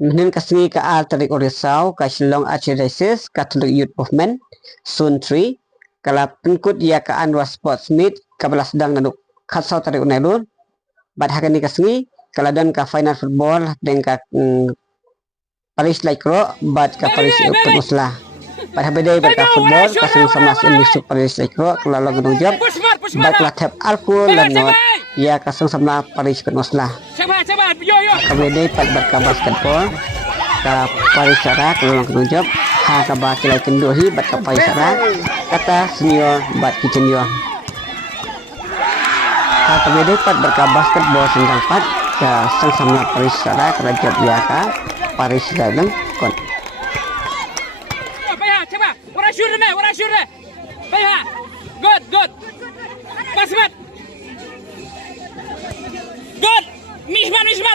Menen kasengi ka al tarik orisau ka Shillong Archdiocese Catholic Youth Movement Sun 3 kala pengkut ya ka anwa sports meet kabala sedang nanuk khatsau tarik unelun bad hakani kasengi kala dan ka final football dan ka Paris Laikro bad ka Paris Penusla bad habedai bad ka football kaseng samas indisuk Paris Laikro kala lagu jab bad la tap alcohol dan not ya kaseng sama Paris Penusla habedai bad ka basketball ka Paris Sarak kala lagu jab ha ka ba kilai kendohi bad ka Paris Sarak kata senior bad kitchen yo ha habedai bad ka basketball sengkang pat ka sang sama Paris Sarak rajab ya ka Paris dalam kon. Coba, orang shoot deh. Baik, good. Basmat. Good. Mismat.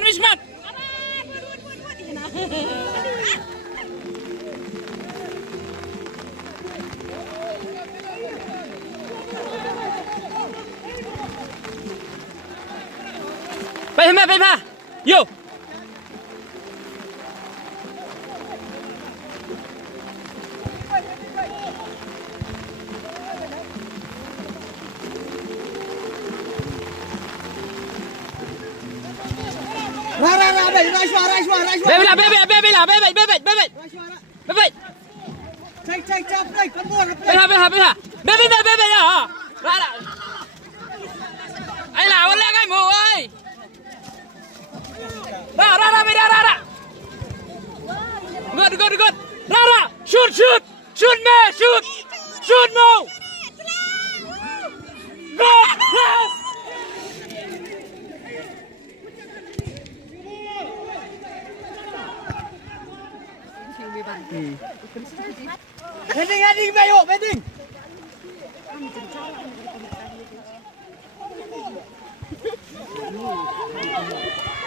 Baik. Yo. Bebek. Cek, break. Bebek ya. Rara. Ayolah, boleh kan mu, oi. Rara. Good. Rara, shoot. Shoot me. Go. Heading, bayo, heading.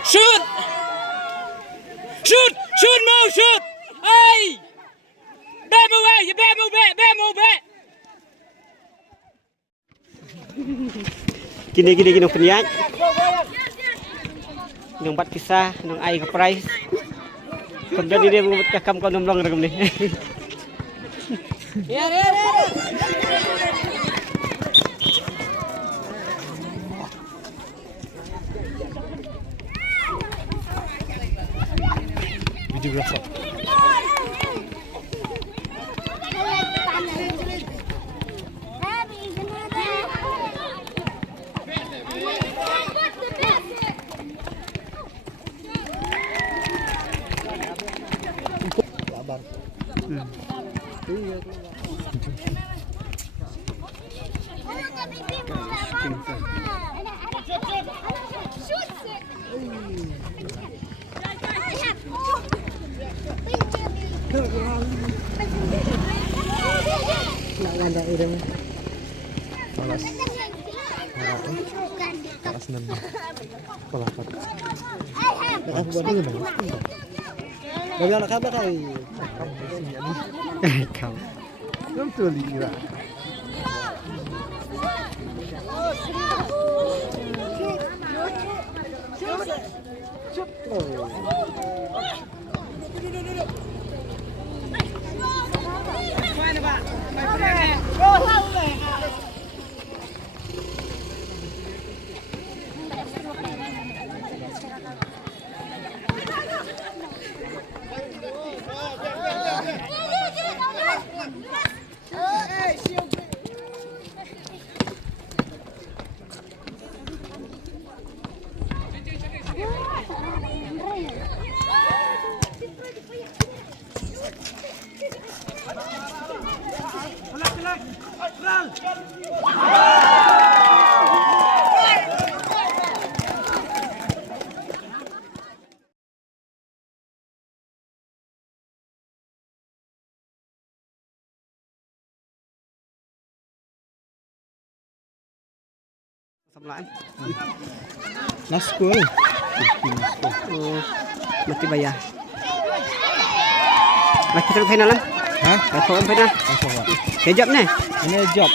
Shoot, move, shoot. Hey, move. Gini peniat. Nang bat kisah, nang ai ke prize. Kemudian dia membuat kakam kau nomblong rekam ni. Ya. Videographer. Ada ireng. Paras nan. Pelapat. Aku buat dulu bang. Gak anak kabar kali. Kamu. Kamu tuh lihat. Sablaan. Nasko. Oh, mati bayar. Mati terus final lah. Hah? Kalau final. Kejap ni. Ini job.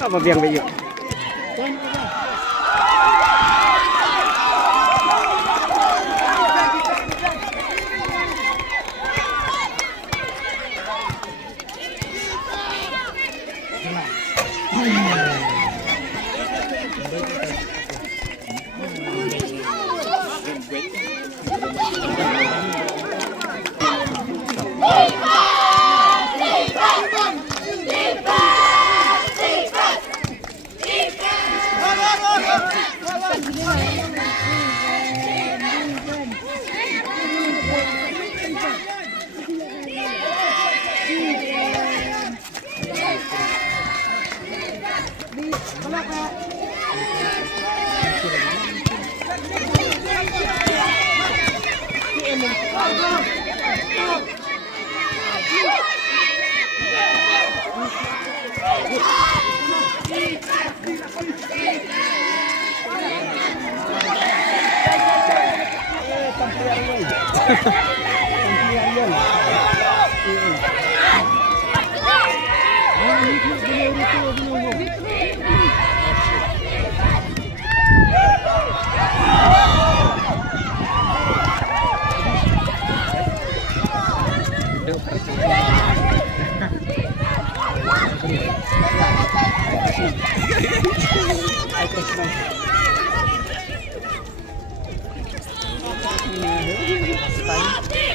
Apa biang beyo?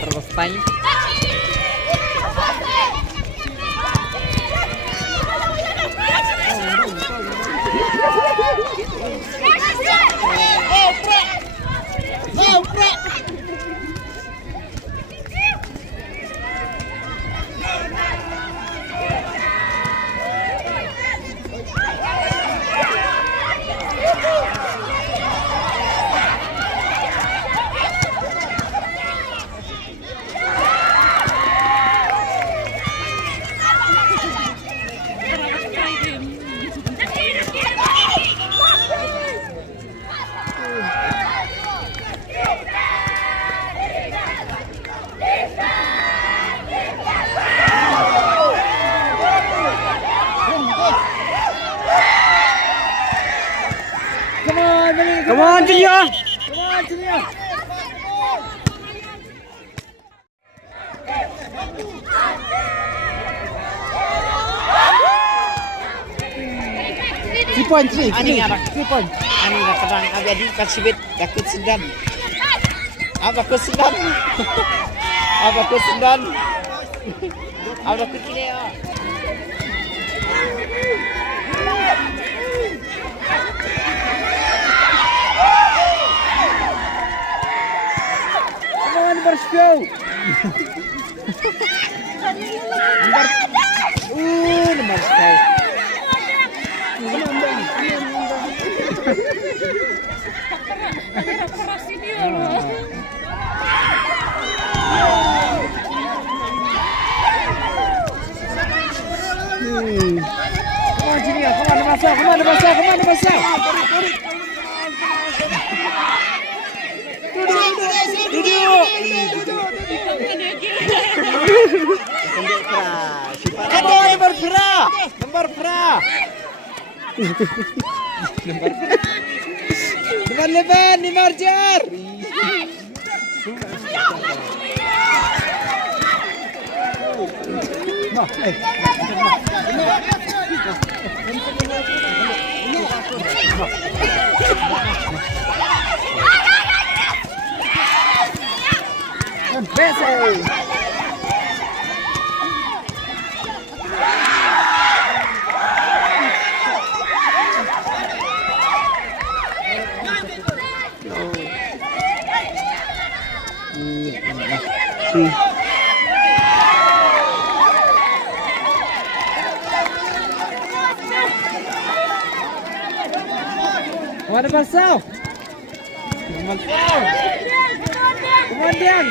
Terus Come on, Junior! Come on, Junior! Ani nga 3 point. Ani nga kadang abi adi kasibit dakut sedan. Apa ko sedan? Apa ko sedan? Apa ko kileo? Come on, let's go. Nomor 10. kemana Basau? Kemana Basau? Duduk. Ada nomor pera. Leban di marjar. Mana Basau? Kemudian.